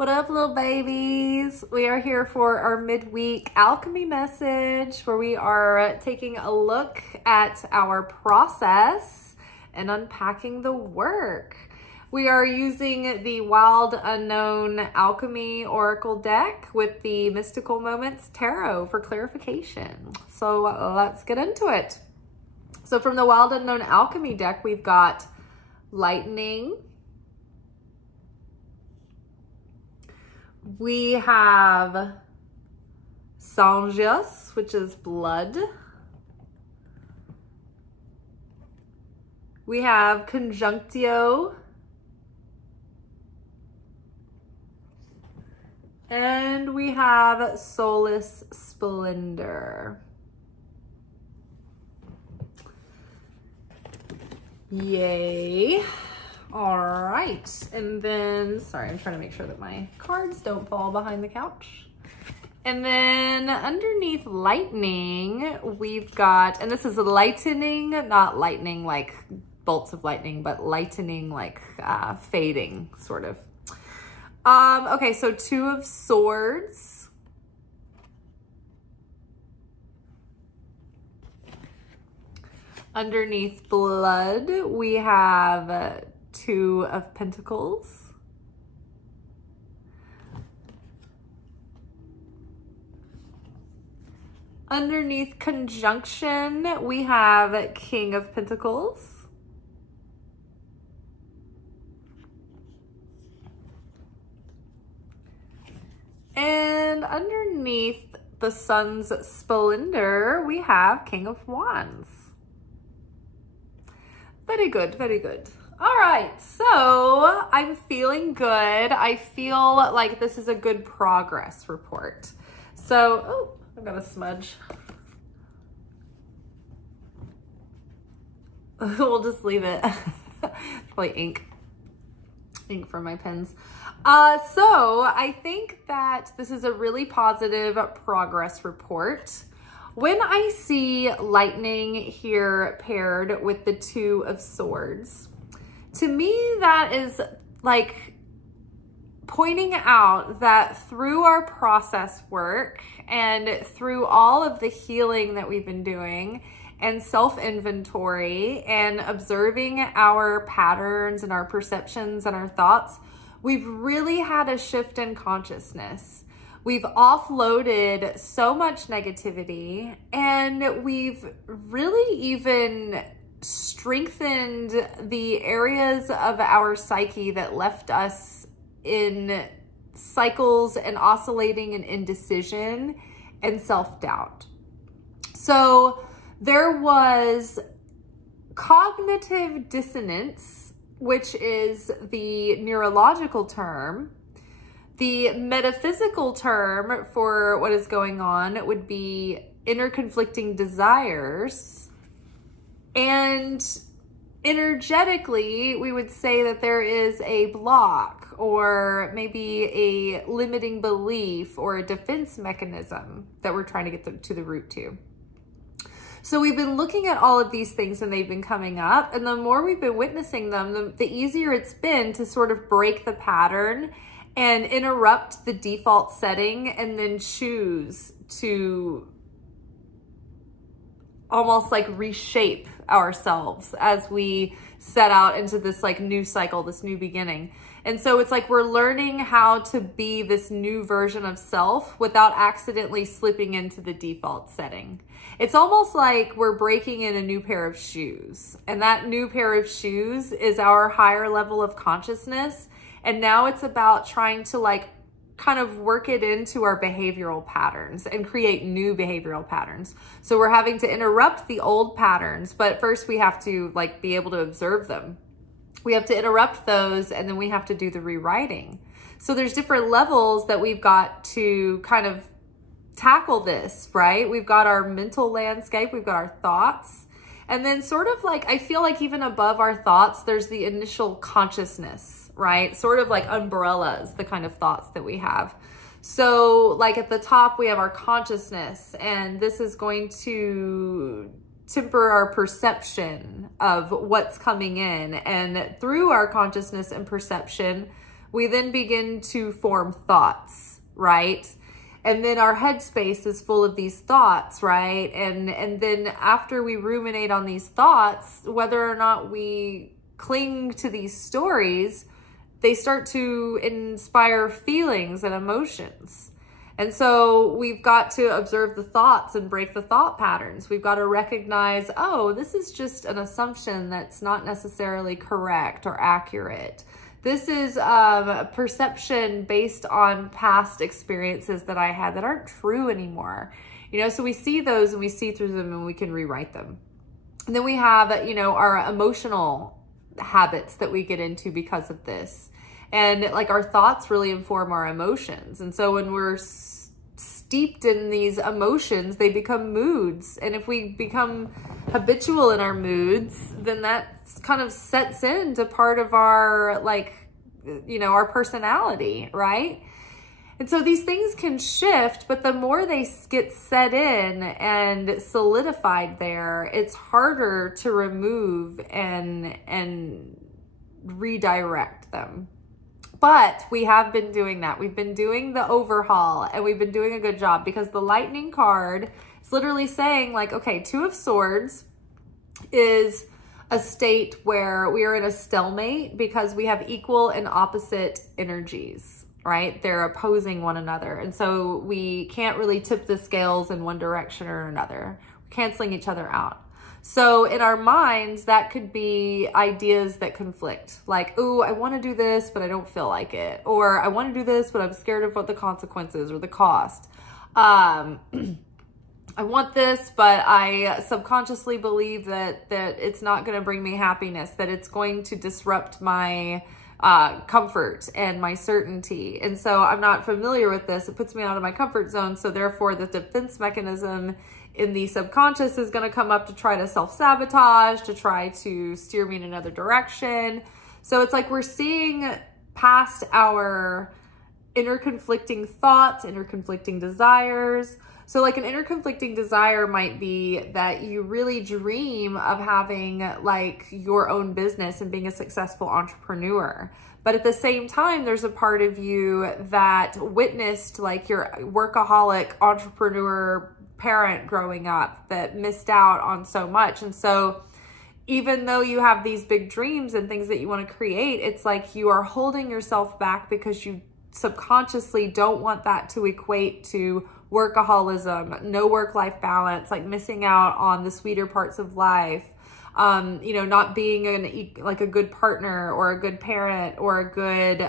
What up, little babies? We are here for our midweek alchemy message where we are taking a look at our process and unpacking the work. We are using the Wild Unknown Alchemy Oracle deck with the Mystical Moments Tarot for clarification. So let's get into it. So from the Wild Unknown Alchemy deck, we've got lightning. We have Sangios, which is blood. We have Conjunctio. And we have Soulless Splendor. Yay. All right. And then, sorry, I'm trying to make sure that my cards don't fall behind the couch. And then underneath lightning, we've got, and this is lightening, not lightning like bolts of lightning, but lightening like fading, sort of. Okay, so Two of Swords. Underneath blood, we have Two of Pentacles. Underneath conjunction, we have King of Pentacles. And underneath the Sun's splendor, we have King of Wands. Very good, very good. All right, so I'm feeling good. I feel like this is a good progress report. So, oh, I've got a smudge. We'll just leave it. Probably ink for my pens. So I think that this is a really positive progress report. When I see lightning here paired with the Two of Swords, to me that is like pointing out that through our process work and through all of the healing that we've been doing and self-inventory and observing our patterns and our perceptions and our thoughts, we've really had a shift in consciousness. We've offloaded so much negativity and we've really even strengthened the areas of our psyche that left us in cycles and oscillating in indecision and self-doubt. So there was cognitive dissonance, which is the neurological term. The metaphysical term for what is going on would be interconflicting desires. And energetically, we would say that there is a block or maybe a limiting belief or a defense mechanism that we're trying to get to the root to. So we've been looking at all of these things and they've been coming up, and the more we've been witnessing them, the easier it's been to sort of break the pattern and interrupt the default setting and then choose to almost like reshape ourselves as we set out into this like new cycle, this new beginning. And so it's like we're learning how to be this new version of self without accidentally slipping into the default setting. It's almost like we're breaking in a new pair of shoes, and that new pair of shoes is our higher level of consciousness. And now it's about trying to like kind of work it into our behavioral patterns and create new behavioral patterns. So we're having to interrupt the old patterns, but first we have to like be able to observe them. We have to interrupt those, and then we have to do the rewriting. So there's different levels that we've got to kind of tackle this, right? We've got our mental landscape, we've got our thoughts, and then sort of like, I feel like even above our thoughts, there's the initial consciousness, right? Sort of like umbrellas, the kind of thoughts that we have. So like at the top, we have our consciousness, and this is going to temper our perception of what's coming in. And through our consciousness and perception, we then begin to form thoughts, right? And then our headspace is full of these thoughts, right? And then after we ruminate on these thoughts, whether or not we cling to these stories, they start to inspire feelings and emotions. And so we've got to observe the thoughts and break the thought patterns. We've got to recognize, oh, this is just an assumption that's not necessarily correct or accurate. This is a perception based on past experiences that I had that aren't true anymore. You know, so we see those and we see through them and we can rewrite them. And then we have, you know, our emotional habits that we get into because of this. And like our thoughts really inform our emotions. And so when we're steeped in these emotions, they become moods. And if we become habitual in our moods, then that kind of sets into part of our, like, you know, our personality, right? And so these things can shift, but the more they get set in and solidified there, it's harder to remove and redirect them. But we have been doing that. We've been doing the overhaul and we've been doing a good job, because the lightning card is literally saying, like, okay, Two of Swords is a state where we are in a stalemate because we have equal and opposite energies, right? They're opposing one another. And so we can't really tip the scales in one direction or another. We're canceling each other out. So in our minds, that could be ideas that conflict. Like, ooh, I want to do this, but I don't feel like it. Or I want to do this, but I'm scared of what the consequences or the cost. I want this, but I subconsciously believe that it's not going to bring me happiness, that it's going to disrupt my comfort and my certainty. And so I'm not familiar with this. It puts me out of my comfort zone. So therefore the defense mechanism in the subconscious is going to come up to try to self-sabotage, to try to steer me in another direction. So it's like we're seeing past our inner conflicting thoughts, inner conflicting desires. So like an inner conflicting desire might be that you really dream of having like your own business and being a successful entrepreneur. But at the same time, there's a part of you that witnessed like your workaholic entrepreneur parent growing up that missed out on so much. And so even though you have these big dreams and things that you want to create, it's like you are holding yourself back because you subconsciously don't want that to equate to workaholism, no work-life balance, like missing out on the sweeter parts of life, you know, not being a good partner or a good parent or a good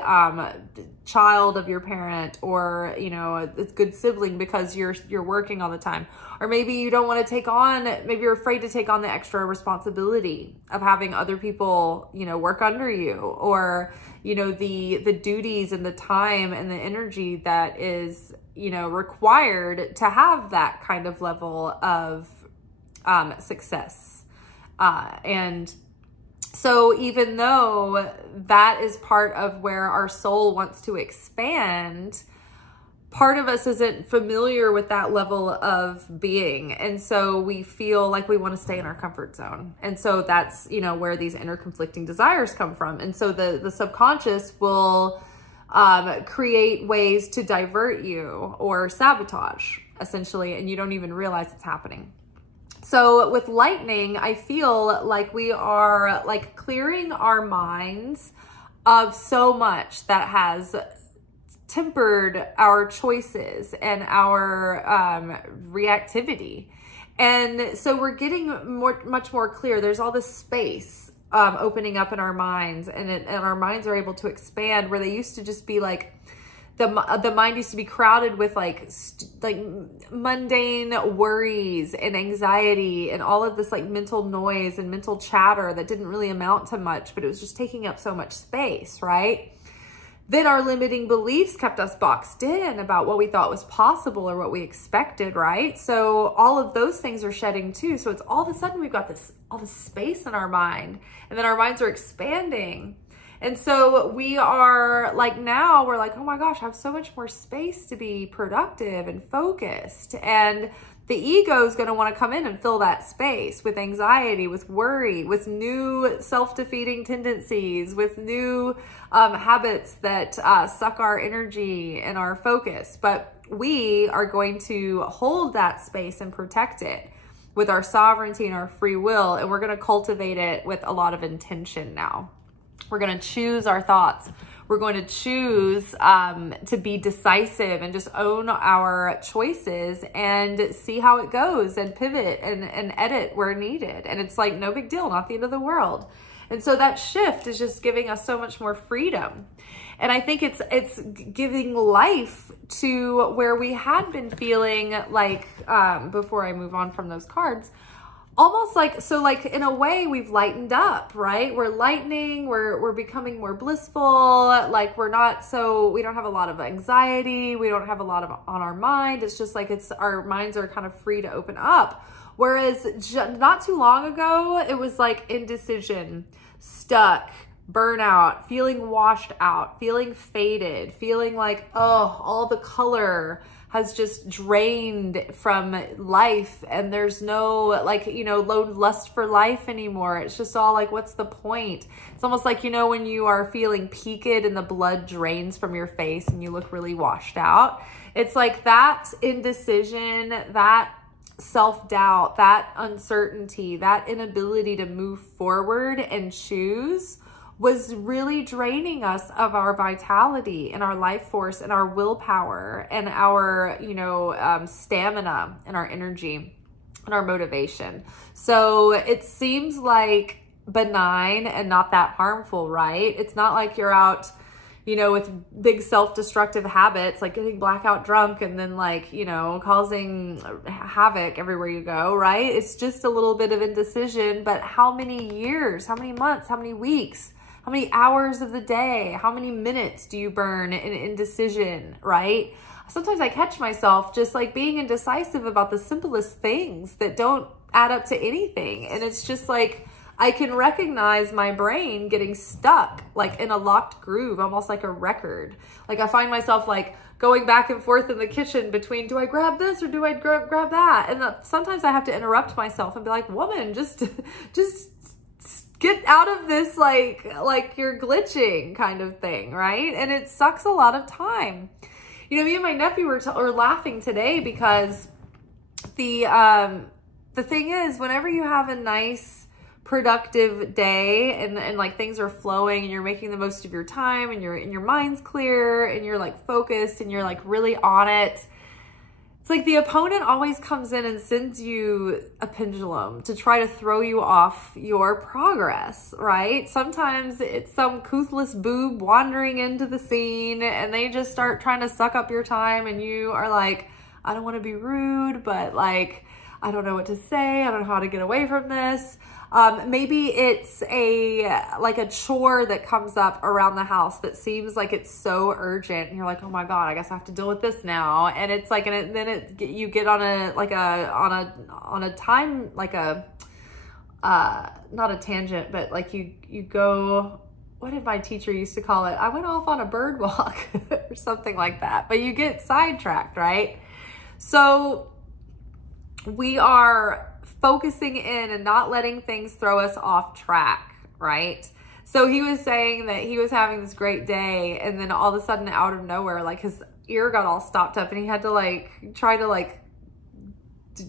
child of your parent, or, you know, a good sibling because you're working all the time. Or maybe you don't want to take on, maybe you're afraid to take on the extra responsibility of having other people, you know, work under you, or, you know, the duties and the time and the energy that is, you know, required to have that kind of level of success. And so even though that is part of where our soul wants to expand, part of us isn't familiar with that level of being. And so we feel like we want to stay in our comfort zone. And so that's, you know, where these inner conflicting desires come from. And so the subconscious will create ways to divert you or sabotage, essentially, and you don't even realize it's happening. So with lightning, I feel like we are like clearing our minds of so much that has tempered our choices and our reactivity. And so we're getting much more clear. There's all this space opening up in our minds, and our minds are able to expand, where they used to just be like, the mind used to be crowded with like mundane worries and anxiety and all of this like mental noise and mental chatter that didn't really amount to much, but it was just taking up so much space, right? Then our limiting beliefs kept us boxed in about what we thought was possible or what we expected, right? So all of those things are shedding too. So it's all of a sudden we've got all this space in our mind, and then our minds are expanding. And so we are like, now we're like, oh my gosh, I have so much more space to be productive and focused. And the ego is going to want to come in and fill that space with anxiety, with worry, with new self-defeating tendencies, with new habits that suck our energy and our focus. But we are going to hold that space and protect it with our sovereignty and our free will. And we're going to cultivate it with a lot of intention now. We're going to choose our thoughts. We're going to choose to be decisive and just own our choices and see how it goes and pivot and edit where needed. And it's like, no big deal, not the end of the world. And so that shift is just giving us so much more freedom. And I think it's giving life to where we had been feeling like, before I move on from those cards, almost like, so like in a way we've lightened up, right? We're lightening, we're becoming more blissful. Like we don't have a lot of anxiety. We don't have a lot of on our mind. It's just like our minds are kind of free to open up. Whereas not too long ago, it was like indecision, stuck, burnout, feeling washed out, feeling faded, feeling like, oh, all the color has just drained from life and there's no like, low lust for life anymore. It's just all like, what's the point? It's almost like, when you are feeling peaked and the blood drains from your face and you look really washed out. It's like that indecision, that self-doubt, that uncertainty, that inability to move forward and choose was really draining us of our vitality and our life force and our willpower and our, stamina and our energy and our motivation. So it seems like benign and not that harmful, right? It's not like you're out, with big self-destructive habits, like getting blackout drunk and then like, causing havoc everywhere you go, right? It's just a little bit of indecision, but how many years, how many months, how many weeks, how many hours of the day, how many minutes do you burn in indecision, right? Sometimes I catch myself just like being indecisive about the simplest things that don't add up to anything. And it's just like, I can recognize my brain getting stuck like in a locked groove, almost like a record. Like I find myself like going back and forth in the kitchen between, do I grab this or do I grab that? And sometimes I have to interrupt myself and be like, woman, just get out of this, like you're glitching kind of thing, right? And it sucks a lot of time. Me and my nephew were laughing today because the thing is, whenever you have a nice, productive day and like things are flowing and you're making the most of your time and your mind's clear and you're like focused and you're like really on it, it's like the opponent always comes in and sends you a pendulum to try to throw you off your progress, right? Sometimes it's some toothless boob wandering into the scene and they just start trying to suck up your time and you are like, I don't want to be rude, but like, I don't know what to say. I don't know how to get away from this. Maybe it's a chore that comes up around the house that seems like it's so urgent and you're like, oh my God, I guess I have to deal with this now. And it's like, you get on a time, like not a tangent, but like you go, what did my teacher used to call it? I went off on a bird walk or something like that, but you get sidetracked, right? So we are focusing in and not letting things throw us off track, right? So he was saying that he was having this great day and then all of a sudden out of nowhere, like his ear got all stopped up and he had to like try to like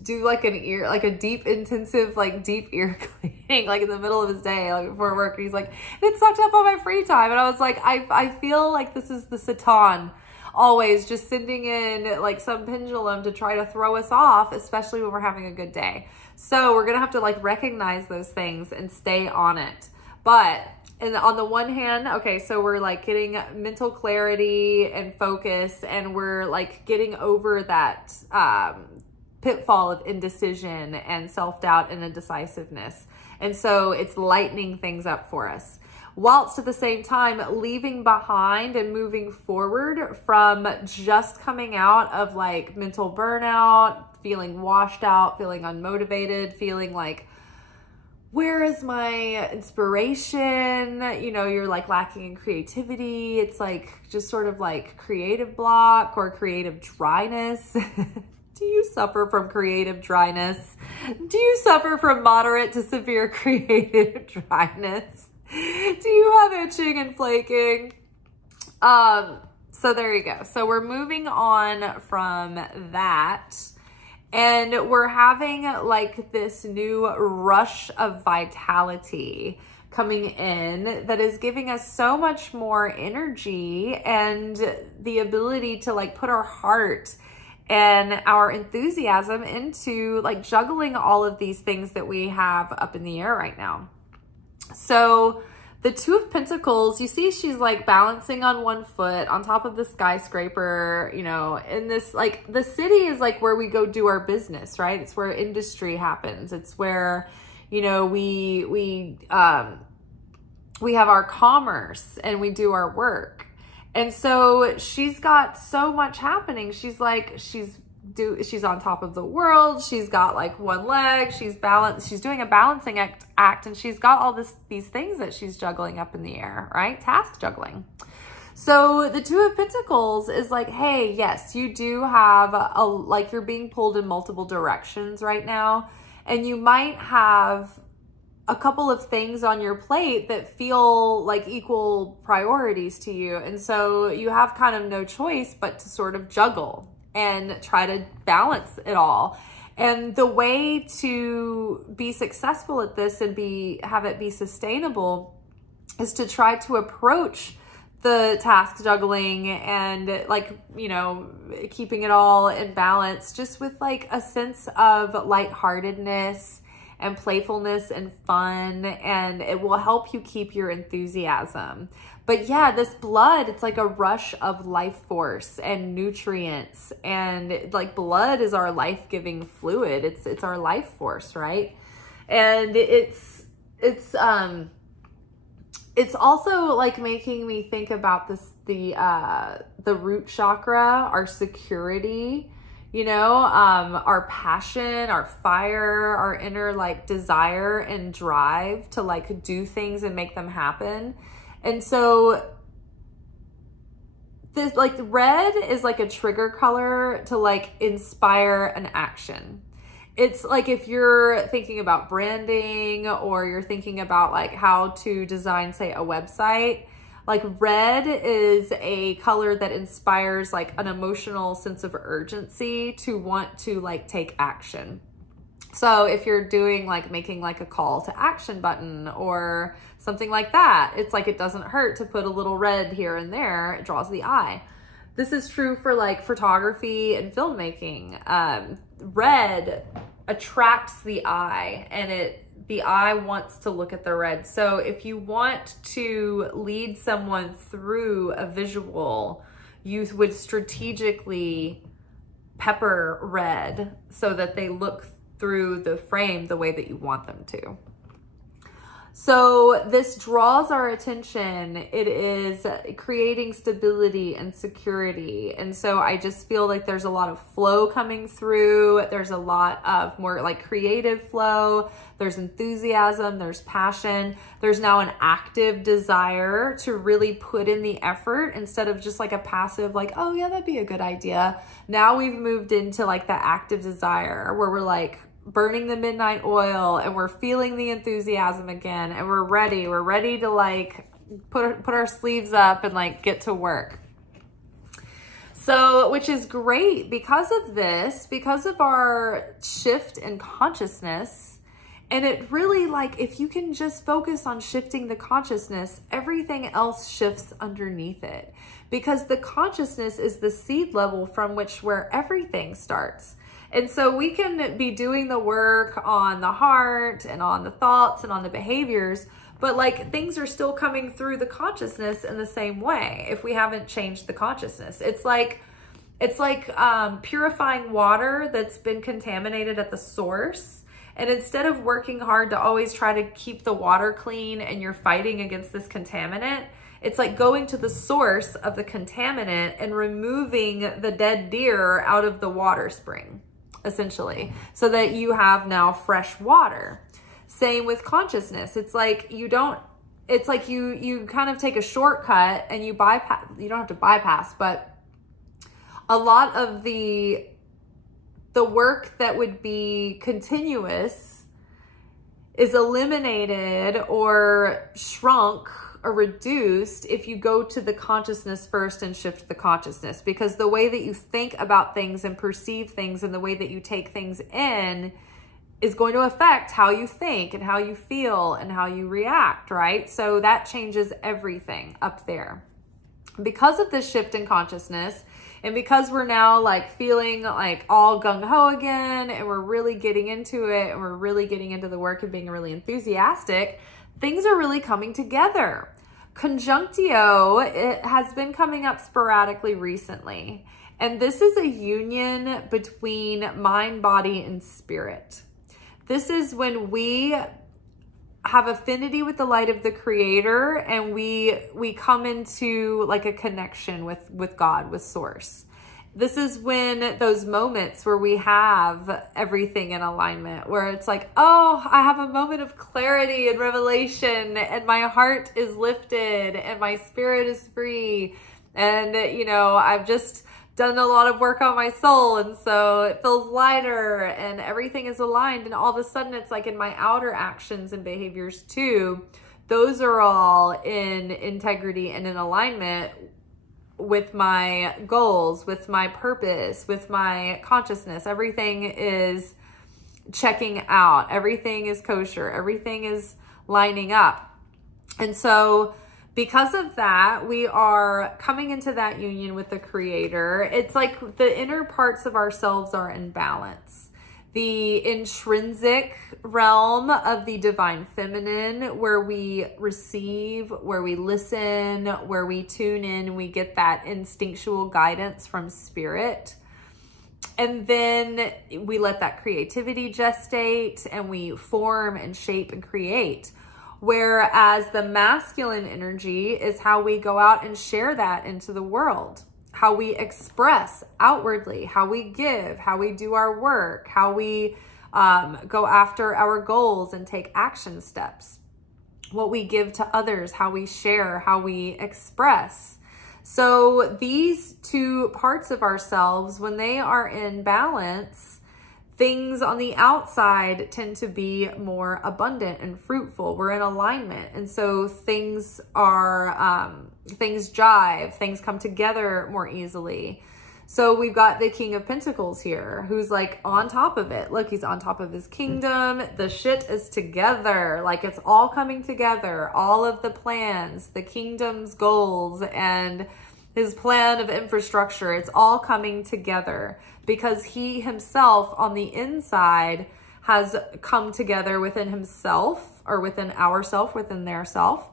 do like an ear, like a deep intensive, like deep ear cleaning, like in the middle of his day, like before work. And he's like, it sucked up all my free time. And I was like, I feel like this is the Satan always just sending in like some pendulum to try to throw us off, especially when we're having a good day. So we're going to have to like recognize those things and stay on it. But on the one hand, okay, so we're like getting mental clarity and focus and we're like getting over that pitfall of indecision and self-doubt and indecisiveness. And so it's lightening things up for us, whilst at the same time leaving behind and moving forward from just coming out of like mental burnout, feeling washed out, feeling unmotivated, feeling like, where is my inspiration? You're like lacking in creativity. It's like just sort of like creative block or creative dryness. Do Do you suffer from creative dryness? Do you suffer from moderate to severe creative dryness? Do you have itching and flaking? So there you go. So we're moving on from that, and we're having like this new rush of vitality coming in that is giving us so much more energy and the ability to like put our heart and our enthusiasm into like juggling all of these things that we have up in the air right now. So the Two of Pentacles, you see she's like balancing on one foot on top of the skyscraper, you know, in this, like, the city is like where we go do our business, right? It's where industry happens. It's where, you know, we have our commerce and we do our work. And so she's got so much happening. She's like, she's on top of the world. She's got like one leg. She's doing a balancing act, and she's got all these things that she's juggling up in the air, right? Task juggling. So the Two of Pentacles is like, hey, yes, you do have like you're being pulled in multiple directions right now, and you might have a couple of things on your plate that feel like equal priorities to you. And so you have kind of no choice but to sort of juggle and try to balance it all. And the way to be successful at this and have it be sustainable is to try to approach the task juggling and like, you know, keeping it all in balance just with like a sense of lightheartedness and playfulness and fun, and it will help you keep your enthusiasm. But yeah, this blood, it's like a rush of life force and nutrients, and like blood is our life-giving fluid. It's our life force, right? And it's also like making me think about the root chakra, our security, you know, our passion, our fire, our inner like desire and drive to like do things and make them happen. And so this like red is like a trigger color to like inspire an action. It's like if you're thinking about branding or you're thinking about like how to design, say, a website, like red is a color that inspires like an emotional sense of urgency to want to like take action. So if you're doing like making like a call to action button or something like that, it's like it doesn't hurt to put a little red here and there. It draws the eye. This is true for like photography and filmmaking. Red attracts the eye, and the eye wants to look at the red. So if you want to lead someone through a visual, you would strategically pepper red so that they look through the frame the way that you want them to. So this draws our attention. It is creating stability and security. And so I just feel like there's a lot of flow coming through. There's a lot of more like creative flow. There's enthusiasm, there's passion. There's now an active desire to really put in the effort instead of just like a passive, like, oh yeah, that'd be a good idea. Now we've moved into like the active desire where we're like, burning the midnight oil and we're feeling the enthusiasm again, and we're ready to like put our sleeves up and like get to work. So, which is great because of this, because of our shift in consciousness. And it really, like, if you can just focus on shifting the consciousness, everything else shifts underneath it, because the consciousness is the seed level from where everything starts. And so we can be doing the work on the heart and on the thoughts and on the behaviors, but like things are still coming through the consciousness in the same way if we haven't changed the consciousness. It's like purifying water that's been contaminated at the source. And instead of working hard to always try to keep the water clean and you're fighting against this contaminant, it's like going to the source of the contaminant and removing the dead deer out of the water spring, essentially, so that you have now fresh water. Same with consciousness. It's like you kind of take a shortcut and you bypass, you don't have to bypass, but a lot of the the work that would be continuous is eliminated or shrunk or reduced if you go to the consciousness first and shift the consciousness, because the way that you think about things and perceive things and the way that you take things in is going to affect how you think and how you feel and how you react, right? So that changes everything up there. Because of this shift in consciousness, and because we're now like feeling like all gung-ho again, and we're really getting into it, and we're really getting into the work and being really enthusiastic, things are really coming together. Conjunctio, it has been coming up sporadically recently. And this is a union between mind, body, and spirit. This is when we have affinity with the light of the creator, and we come into like a connection with God, with source. This is when those moments where we have everything in alignment, where it's like, oh, I have a moment of clarity and revelation, and my heart is lifted and my spirit is free. And, you know, I've just done a lot of work on my soul, and so it feels lighter and everything is aligned. And all of a sudden it's like in my outer actions and behaviors too, those are all in integrity and in alignment with my goals, with my purpose, with my consciousness. Everything is checking out. Everything is kosher. Everything is lining up. And so because of that, we are coming into that union with the creator. It's like the inner parts of ourselves are in balance. The intrinsic realm of the divine feminine, where we receive, where we listen, where we tune in, we get that instinctual guidance from spirit. And then we let that creativity gestate, and we form and shape and create. Whereas the masculine energy is how we go out and share that into the world, how we express outwardly, how we give, how we do our work, how we go after our goals and take action steps, what we give to others, how we share, how we express. So these two parts of ourselves, when they are in balance, things on the outside tend to be more abundant and fruitful. We're in alignment. And so things are, things jive, things come together more easily. So we've got the King of Pentacles here, who's like on top of it. Look, he's on top of his kingdom. The shit is together. Like it's all coming together. All of the plans, the kingdom's goals, and his plan of infrastructure, it's all coming together because he himself on the inside has come together within himself, or within ourself, within their self.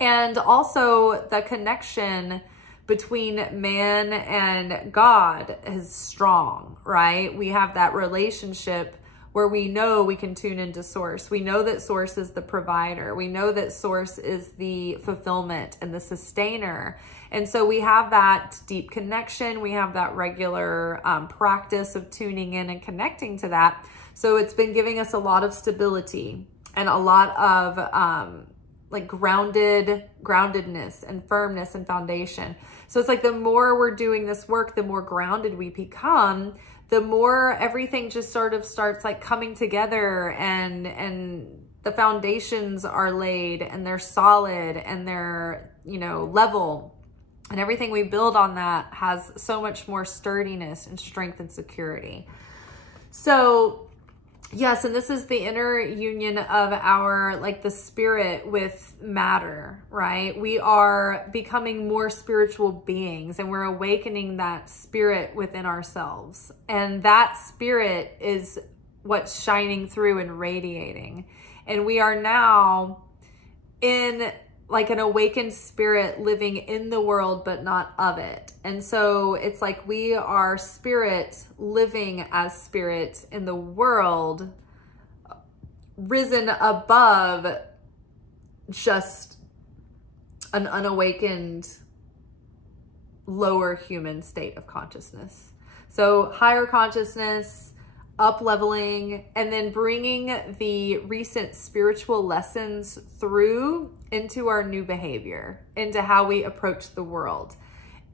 And also the connection between man and God is strong, right? We have that relationship where we know we can tune into source. We know that source is the provider. We know that source is the fulfillment and the sustainer. And so we have that deep connection. We have that regular practice of tuning in and connecting to that. So it's been giving us a lot of stability and a lot of like groundedness and firmness and foundation. So it's like the more we're doing this work, the more grounded we become, the more everything just sort of starts like coming together, and the foundations are laid, and they're solid, and they're, you know, level, and everything we build on that has so much more sturdiness and strength and security. So yes, and this is the inner union of our, like the spirit with matter, right? We are becoming more spiritual beings, and we're awakening that spirit within ourselves. And that spirit is what's shining through and radiating. And we are now in like an awakened spirit living in the world, but not of it. And so it's like we are spirit living as spirit in the world, risen above just an unawakened, lower human state of consciousness. So higher consciousness, up-leveling, and then bringing the recent spiritual lessons through into our new behavior, into how we approach the world.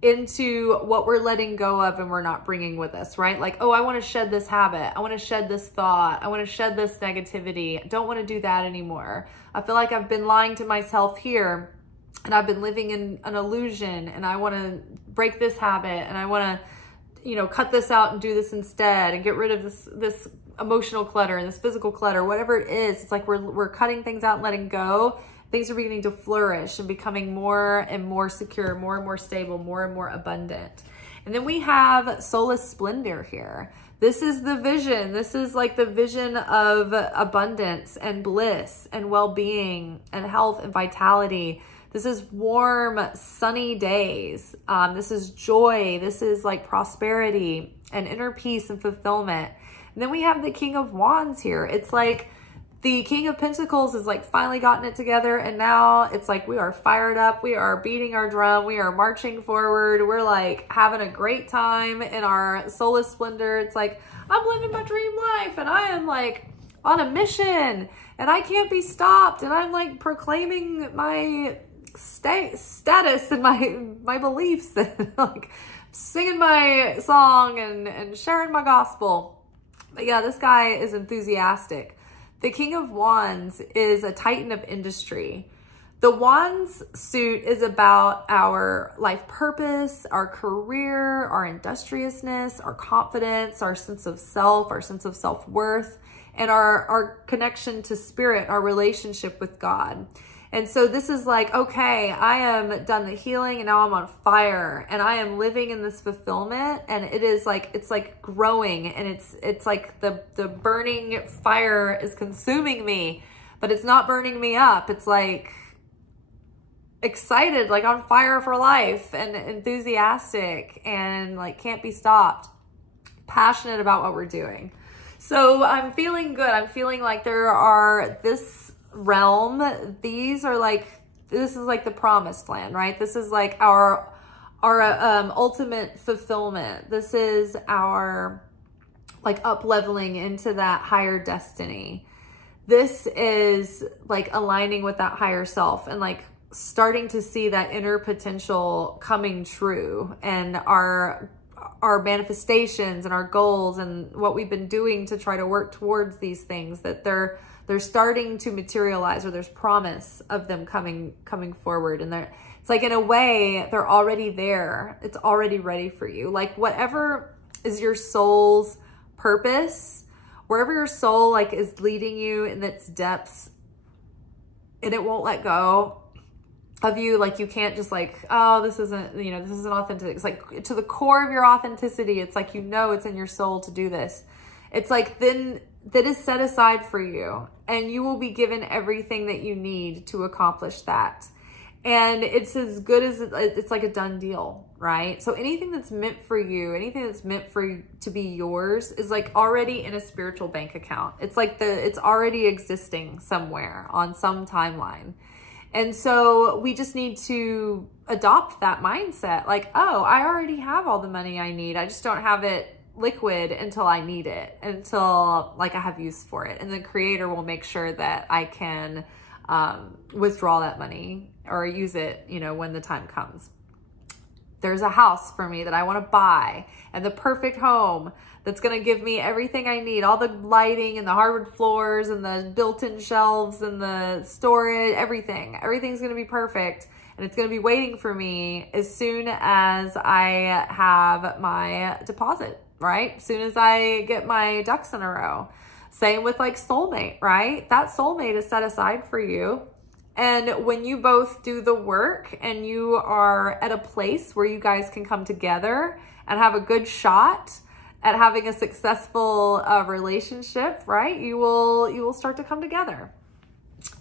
into what we're letting go of and we're not bringing with us, right? Like, oh, I want to shed this habit. I want to shed this thought. I want to shed this negativity. I don't want to do that anymore. I feel like I've been lying to myself here and I've been living in an illusion, and I want to break this habit, and I want to, you know, cut this out and do this instead and get rid of this emotional clutter and this physical clutter, whatever it is. It's like we're cutting things out and letting go. Things are beginning to flourish and becoming more and more secure, more and more stable, more and more abundant. And then we have soulless splendor here. This is the vision. This is like the vision of abundance and bliss and well-being and health and vitality. This is warm, sunny days. This is joy. This is like prosperity and inner peace and fulfillment. And then we have the King of Wands here. It's like the King of Pentacles has like finally gotten it together, and now it's like we are fired up. We are beating our drum. We are marching forward. We're like having a great time in our soulless splendor. It's like, I'm living my dream life, and I am like on a mission, and I can't be stopped, and I'm like proclaiming my status and my beliefs, and like singing my song and sharing my gospel. But yeah, this guy is enthusiastic. The King of Wands is a titan of industry. The Wands suit is about our life purpose, our career, our industriousness, our confidence, our sense of self, our sense of self-worth, and our connection to spirit, our relationship with God. And so this is like, okay, I am done the healing and now I'm on fire and I am living in this fulfillment, and it is like, it's like growing, and it's like the burning fire is consuming me, but it's not burning me up. It's like excited, like on fire for life, and enthusiastic, and like can't be stopped, passionate about what we're doing. So I'm feeling good. I'm feeling like there are this realm, these are like, this is like the promised land, right? This is like our ultimate fulfillment. This is our like up leveling into that higher destiny. This is like aligning with that higher self and like starting to see that inner potential coming true, and our manifestations and our goals and what we've been doing to try to work towards these things, that they're starting to materialize, or there's promise of them coming forward. And it's like, in a way, they're already there. It's already ready for you. Like whatever is your soul's purpose, wherever your soul like is leading you in its depths, and it won't let go of you. Like you can't just like, oh, this isn't, you know, this isn't authentic. It's like to the core of your authenticity. It's like, you know, it's in your soul to do this. It's like, then that is set aside for you, and you will be given everything that you need to accomplish that. And it's as good as, it's like a done deal, right? So anything that's meant for you, anything that's meant for you to be yours, is like already in a spiritual bank account. It's like it's already existing somewhere on some timeline. And so we just need to adopt that mindset. Like, oh, I already have all the money I need. I just don't have it liquid until I need it, until like I have use for it. And the creator will make sure that I can withdraw that money or use it, you know, when the time comes. There's a house for me that I want to buy, and the perfect home that's going to give me everything I need, all the lighting and the hardwood floors and the built-in shelves and the storage, everything's going to be perfect. And it's going to be waiting for me as soon as I have my deposit, right? As soon as I get my ducks in a row. Same with like soulmate, right? That soulmate is set aside for you. And when you both do the work and you are at a place where you guys can come together and have a good shot at having a successful relationship, right? You will start to come together.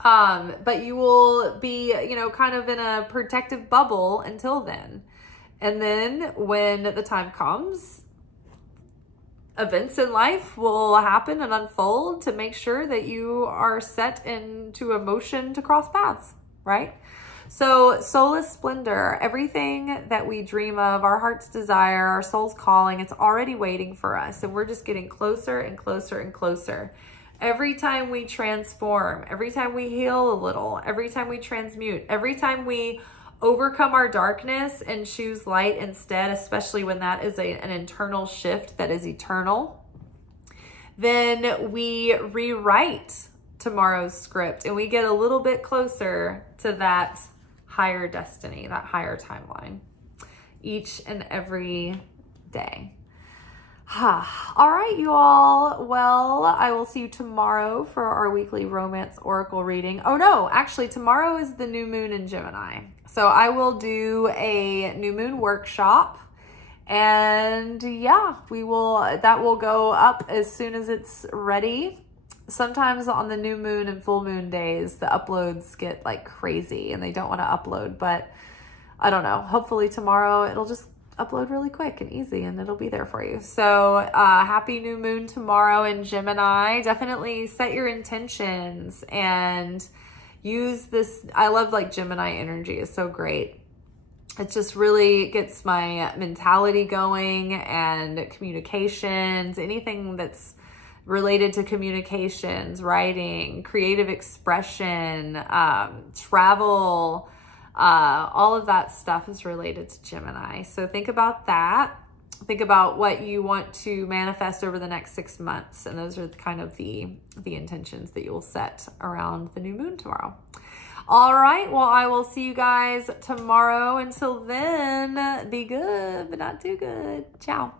But you will be, you know, kind of in a protective bubble until then. And then when the time comes, events in life will happen and unfold to make sure that you are set into a motion to cross paths, right? So soulless splendor, everything that we dream of, our heart's desire, our soul's calling, it's already waiting for us. And we're just getting closer and closer and closer. Every time we transform, every time we heal a little, every time we transmute, every time we overcome our darkness and choose light instead, especially when that is an internal shift that is eternal, then we rewrite tomorrow's script and we get a little bit closer to that higher destiny, that higher timeline, each and every day. All right, you all. Well, I will see you tomorrow for our weekly romance oracle reading. Oh no, actually tomorrow is the new moon in Gemini. So I will do a new moon workshop, and yeah, that will go up as soon as it's ready. Sometimes on the new moon and full moon days, the uploads get like crazy and they don't want to upload, but I don't know. Hopefully tomorrow it'll just upload really quick and easy and it'll be there for you. So happy new moon tomorrow in Gemini. Definitely set your intentions and use this. I love like Gemini energy is so great. It just really gets my mentality going, and communications, anything that's related to communications, writing, creative expression, travel, all of that stuff is related to Gemini. So think about that. Think about what you want to manifest over the next 6 months. And those are kind of the intentions that you will set around the new moon tomorrow. All right. Well, I will see you guys tomorrow. Until then, be good, but not too good. Ciao.